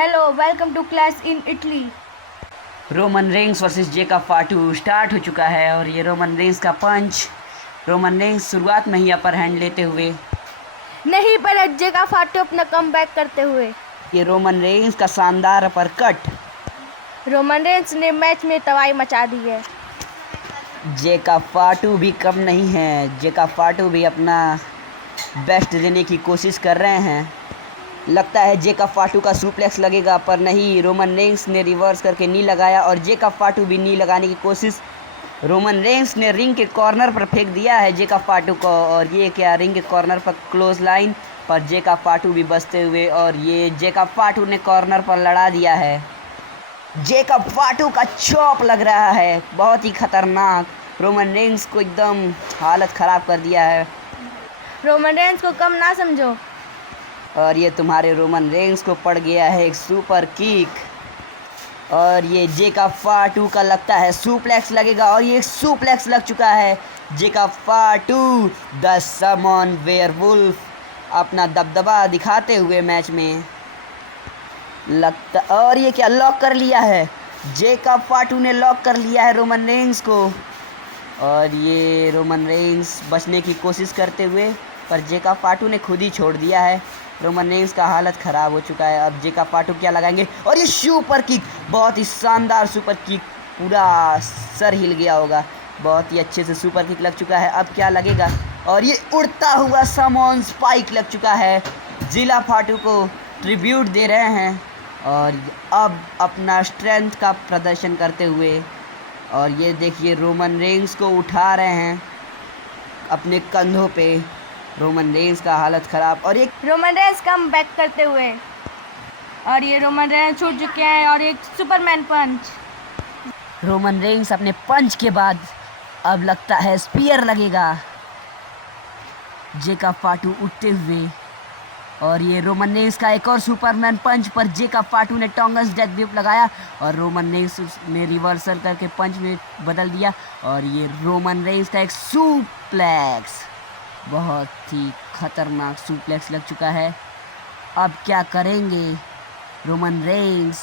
Hello, welcome to class in Italy. Roman Reigns versus जेका फाटू start हो चुका है और ये रोमन रेंस का पंच। रोमन रेंस शुरुआत में ही अपर हैंड लेते हुए, नहीं पर जेका फाटू अपना कमबैक करते हुए। ये रोमन रेंस का शानदार अपर कट। रोमन रेंस ने मैच में तबाही मचा दी है। जेका फाटू भी कम नहीं है, जेका फाटू भी अपना बेस्ट देने की कोशिश कर रहे हैं। लगता है जेका फाटू का सुप्लेक्स लगेगा पर नहीं, रोमन रेंस ने रिवर्स करके नी लगाया और जेका फाटू भी नी लगाने की कोशिश। रोमन रेंस ने रिंग के कॉर्नर पर फेंक दिया है जेका फाटू को और ये क्या रिंग के कॉर्नर पर क्लोज लाइन पर जेका फाटू भी बचते हुए और ये जेका फाटू ने कॉर्नर पर लड़ा दिया है। जेका फाटू का चॉप लग रहा है, बहुत ही खतरनाक। रोमन रेंस को एकदम हालत ख़राब कर दिया है। रोमन रेंस को कम ना समझो। और ये तुम्हारे रोमन रेंस को पड़ गया है एक सुपर किक और ये जेका फाटू का लगता है सुप्लेक्स लगेगा और ये सुप्लेक्स लग चुका है। जेका फाटू द समन वेयरवुल्फ अपना दबदबा दिखाते हुए मैच में लगता, और ये क्या लॉक कर लिया है, जेका फाटू ने लॉक कर लिया है रोमन रेंस को और ये रोमन रेंस बचने की कोशिश करते हुए पर जेका फाटू ने खुद ही छोड़ दिया है। रोमन रेंस का हालत ख़राब हो चुका है। अब जेका फाटू क्या लगाएंगे और ये सुपर किक, बहुत ही शानदार सुपर किक, पूरा सर हिल गया होगा। बहुत ही अच्छे से सुपर किक लग चुका है। अब क्या लगेगा और ये उड़ता हुआ समॉन स्पाइक लग चुका है। जिला फाटू को ट्रिब्यूट दे रहे हैं और अब अपना स्ट्रेंथ का प्रदर्शन करते हुए और ये देखिए रोमन रेंस को उठा रहे हैं अपने कंधों पे। रोमन रेंस का हालत ख़राब और एक रोमन रेंस कम बैक करते हुए और ये रोमन रेंस छूट चुके हैं और एक सुपरमैन पंच। रोमन रेंस अपने पंच के बाद अब लगता है स्पीयर लगेगा। जेका फाटू उठते हुए और ये रोमन रेंस का एक और सुपरमैन पंच पर जेका फाटू ने टोंगस डेथ ग्रिप लगाया और रोमन रेंस ने रिवर्सल करके पंच में बदल दिया और ये रोमन रेंस का एक सुप्लेक्स, बहुत ही खतरनाक सुप्लेक्स लग चुका है। अब क्या करेंगे रोमन रेंस,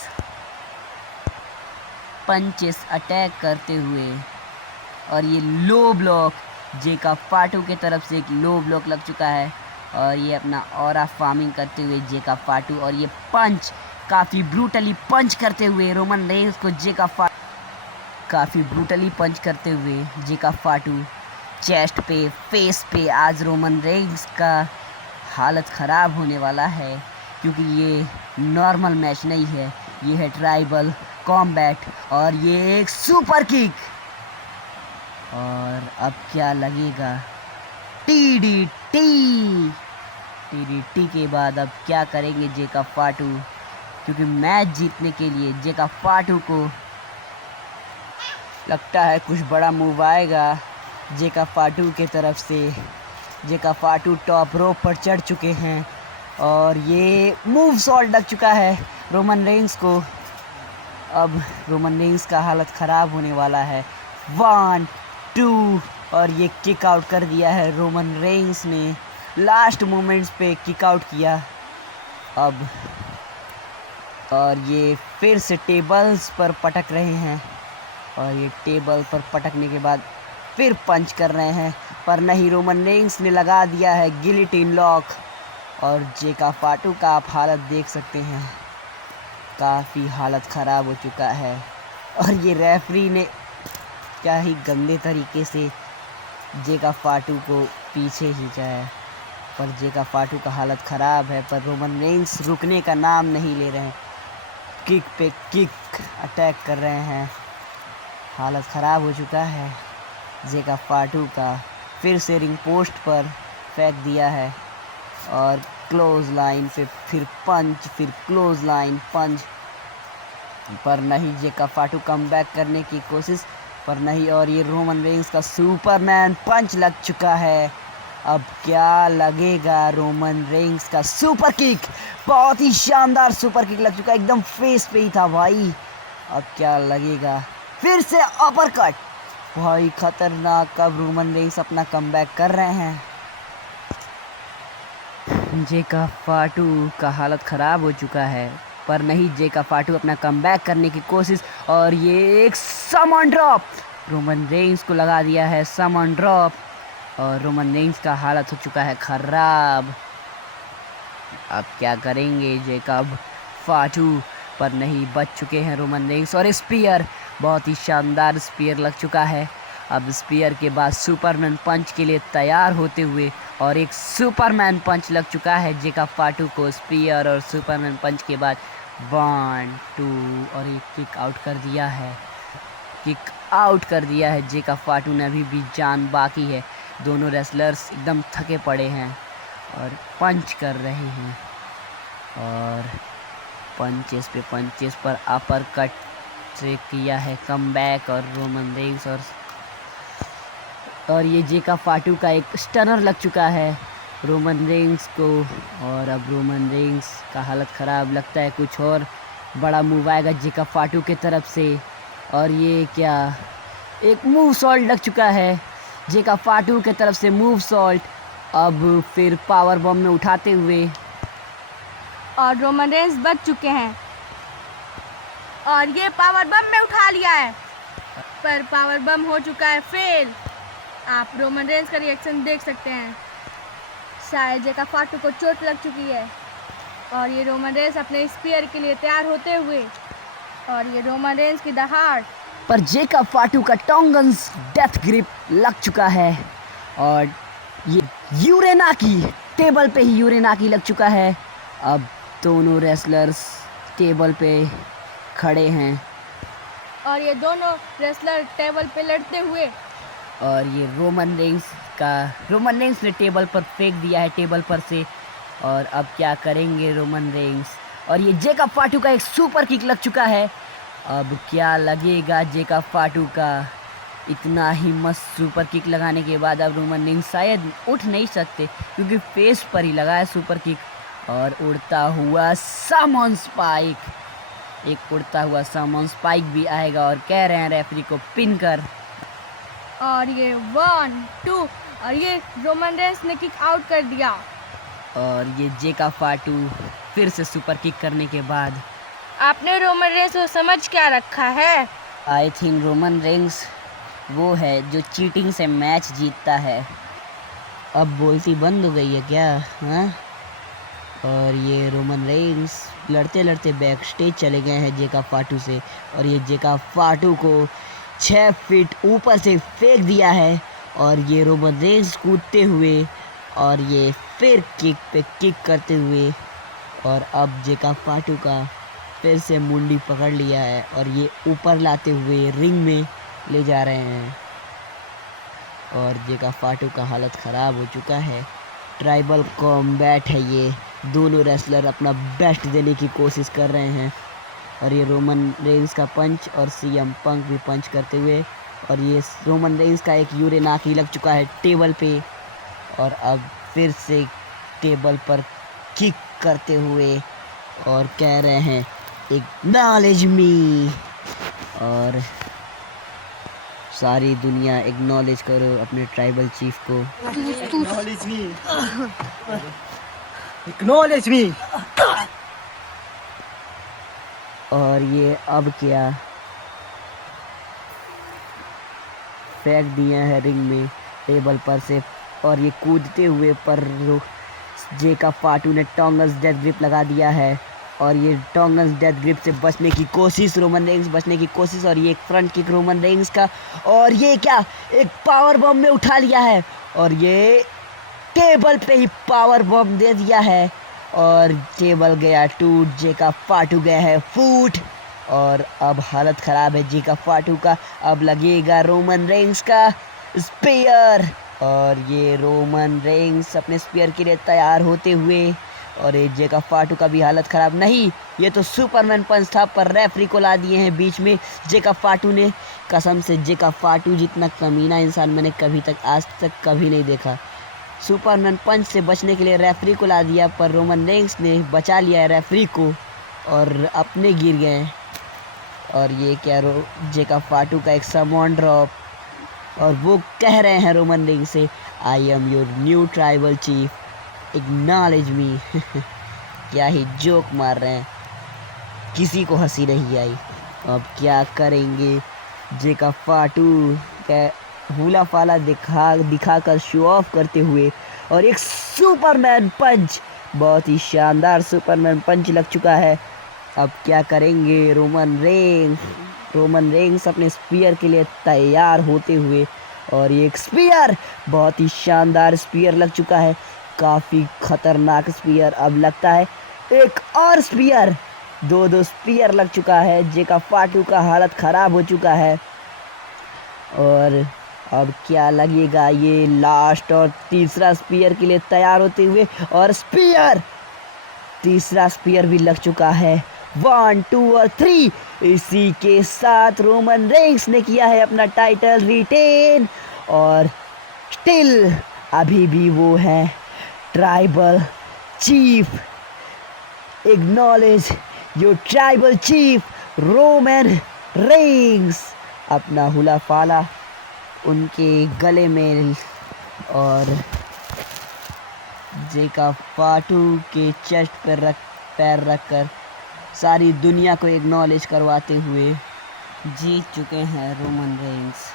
पंचेस अटैक करते हुए और ये लो ब्लॉक जेका फाटू के तरफ से एक लो ब्लॉक लग चुका है और ये अपना ऑरा फार्मिंग करते हुए जेका फाटू और ये पंच काफ़ी ब्रूटली पंच करते हुए रोमन रेंस को काफ़ी ब्रूटली पंच करते हुए जेका फाटू चेस्ट पे, फेस पे। आज रोमन रेंस का हालत ख़राब होने वाला है क्योंकि ये नॉर्मल मैच नहीं है, ये है ट्राइबल कॉम्बैट और ये एक सुपर किक। और अब क्या लगेगा टीडीटी के बाद अब क्या करेंगे जेका फाटू, क्योंकि मैच जीतने के लिए जेका फाटू को लगता है कुछ बड़ा मूव आएगा जेका फाटू के तरफ से। जेका फाटू टॉप रोप पर चढ़ चुके हैं और ये मूव शॉट लग चुका है रोमन रेंस को। अब रोमन रेंस का हालत ख़राब होने वाला है। 1 2 और ये किक आउट कर दिया है रोमन रेंस ने, लास्ट मोमेंट्स पे किक आउट किया। अब और ये फिर से टेबल्स पर पटक रहे हैं और ये टेबल पर पटकने के बाद फिर पंच कर रहे हैं पर नहीं, रोमन रेंस ने लगा दिया है गिलिटिन लॉक और जेका फाटू का आप हालत देख सकते हैं, काफ़ी हालत ख़राब हो चुका है। और ये रेफरी ने क्या ही गंदे तरीके से जेका फाटू को पीछे खींचा है पर जेका फाटू का हालत ख़राब है पर रोमन रेंस रुकने का नाम नहीं ले रहे हैं, किक पे किक अटैक कर रहे हैं। हालत ख़राब हो चुका है जेका फाटू का। फिर से रिंग पोस्ट पर फेंक दिया है और क्लोज लाइन पे फिर पंच, फिर क्लोज लाइन पंच पर नहीं, जेका फाटू कम बैक करने की कोशिश पर नहीं और ये रोमन रेंस का सुपरमैन पंच लग चुका है। अब क्या लगेगा रोमन रेंस का सुपर किक, बहुत ही शानदार सुपर किक लग चुका है, एकदम फेस पे ही था भाई। अब क्या लगेगा, फिर से अपर कट, भाई खतरनाक। अब रोमन रेंस अपना कमबैक कर रहे हैं। जेका फाटू का हालत ख़राब हो चुका है पर नहीं, जेका फाटू अपना कमबैक करने की कोशिश, और ये एक समन ड्रॉप रोमन रेंस को लगा दिया है, समन ड्रॉप, और रोमन रेंस का हालत हो चुका है खराब। अब क्या करेंगे जेकब फाटू, पर नहीं, बच चुके हैं रोमन रेंस, और स्पीयर, बहुत ही शानदार स्पीयर लग चुका है। अब स्पीयर के बाद सुपरमैन पंच के लिए तैयार होते हुए, और एक सुपरमैन पंच लग चुका है जेकब फाटू को। स्पीयर और सुपरमैन पंच के बाद 1 2 और एक किक आउट कर दिया है, किक आउट कर दिया है जेकब फाटू ने। अभी भी जान बाकी है। दोनों रेसलर्स एकदम थके पड़े हैं और पंच कर रहे हैं, और पंचेस पे पंचेस पर अपर कट से किया है कमबैक, और रोमन रेंस और ये जेकब फाटू का एक स्टनर लग चुका है रोमन रेंस को, और अब रोमन रेंस का हालत ख़राब। लगता है कुछ और बड़ा मूव आएगा जेकब फाटू के तरफ से, और ये क्या, एक मूव सॉल्ट लग चुका है जेकब फाटू के तरफ से, मूव सॉल्ट। अब फिर पावर बम में उठाते हुए, और रोमन रेंस बच चुके हैं, और ये पावर बम में उठा लिया है, पर पावर बम हो चुका है फेल। आप रोमन रेंस का रिएक्शन देख सकते हैं। शायद जेकब फाटू को चोट लग चुकी है, और ये रोमन रेंस अपने स्पीयर के लिए तैयार होते हुए, और ये रोमन रेंस की दहाड़ पर जेकब फाटू का टोंगन्स डेथ ग्रिप लग चुका है, और ये यूरेनाकी, टेबल पे ही यूरेनाकी लग चुका है। अब दोनों रेसलर्स टेबल पे खड़े हैं, और ये दोनों रेसलर टेबल पे लड़ते हुए, और ये रोमन रेंस ने टेबल पर फेंक दिया है, टेबल पर से। और अब क्या करेंगे रोमन रेंस, और ये जेकब फाटू का एक सुपर किक लग चुका है। अब क्या लगेगा जेकब फाटू का, इतना ही मस्त सुपर किक लगाने के बाद अब रोमन रेंस शायद उठ नहीं सकते, क्योंकि फेस पर ही लगा है सुपर किक। और उड़ता हुआ सामन स्पाइक, एक उड़ता हुआ सामन स्पाइक भी आएगा, और कह रहे हैं रेफरी को पिन कर, और ये 1 2 और ये रोमन रेंस ने किक आउट कर दिया। और ये जेकब फाटू फिर से सुपर किक करने के बाद, आपने रोमन रेंस को समझ क्या रखा है? आई थिंक रोमन रेंस वो है जो चीटिंग से मैच जीतता है। अब बोलती बंद हो गई है क्या, हाँ? और ये रोमन रेंस लड़ते लड़ते बैक स्टेज चले गए हैं जेकब फाटू से, और ये जेकब फाटू को 6 फीट ऊपर से फेंक दिया है, और ये रोमन रेंस कूदते हुए, और ये फिर किक पे किक करते हुए, और अब जेकब फाटू का फिर से मुंडी पकड़ लिया है, और ये ऊपर लाते हुए रिंग में ले जा रहे हैं, और जेकब फाटू का हालत ख़राब हो चुका है। ट्राइबल कॉम्बैट है ये, दोनों रेसलर अपना बेस्ट देने की कोशिश कर रहे हैं, और ये रोमन रेंस का पंच और सीएम पंक भी पंच करते हुए, और ये रोमन रेंस का एक यूरेनाकी लग चुका है टेबल पे, और अब फिर से टेबल पर किक करते हुए, और कह रहे हैं एक्नॉलेज मी, और सारी दुनिया एक्नॉलेज करो अपने ट्राइबल चीफ को। Acknowledge me. और ये अब क्या, फेंक दिया है रिंग में टेबल पर से, और ये कूदते हुए पर जेकब फाटू ने टोंगन्स डेथ ग्रिप लगा दिया है, और ये टोंगन्स डेथ ग्रिप से बचने की कोशिश, रोमन रेंस बचने की कोशिश, और ये एक फ्रंट किक रोमन रेंस का, और ये क्या, एक पावर बम में उठा लिया है, और ये टेबल पे ही पावर बम दे दिया है, और टेबल गया टूट, जेकब फाटू गया है फूट, और अब हालत ख़राब है जेकब फाटू का। अब लगेगा रोमन रेंस का स्पीयर, और ये रोमन रेंस अपने स्पीयर के लिए तैयार होते हुए, और ये जेकब फाटू का भी हालत ख़राब। नहीं, ये तो सुपरमैन पंच था, पर रेफरी को ला दिए हैं बीच में जेकब फाटू ने। कसम से जेकब फाटू जितना कमीना इंसान मैंने कभी तक आज तक कभी नहीं देखा। सुपरमैन पंच से बचने के लिए रेफरी को ला दिया, पर रोमन रेंस ने बचा लिया है रेफरी को, और अपने गिर गए। और ये क्या, जेकब फाटू का एक समन ड्रॉप, और वो कह रहे हैं रोमन रेंस से, I am your new tribal chief, acknowledge me. क्या ही जोक मार रहे हैं। किसी को हंसी नहीं आई। अब क्या करेंगे, जेका फाटू का हुला फाला दिखाकर शो ऑफ करते हुए, और एक सुपरमैन पंच, बहुत ही शानदार सुपरमैन पंच लग चुका है। अब क्या करेंगे रोमन रेंस अपने स्पीयर के लिए तैयार होते हुए, और ये एक स्पीयर, बहुत ही शानदार स्पीयर लग चुका है, काफ़ी खतरनाक स्पीयर। अब लगता है एक और स्पीयर, दो स्पीयर लग चुका है। जेका फाटू का हालत ख़राब हो चुका है। और अब क्या लगेगा, ये लास्ट और तीसरा स्पीयर के लिए तैयार होते हुए, और स्पीयर, तीसरा स्पीयर भी लग चुका है। 1 2 और 3, इसी के साथ रोमन रेंस ने किया है अपना टाइटल रिटेन, और स्टिल अभी भी वो है tribal chief. Acknowledge your tribal chief Roman Reigns. अपना हुला फाला उनके गले में और जेका फाटू के चेस्ट पर पैर रखकर सारी दुनिया को एक्नॉलेज करवाते हुए जीत चुके हैं रोमन रेंस।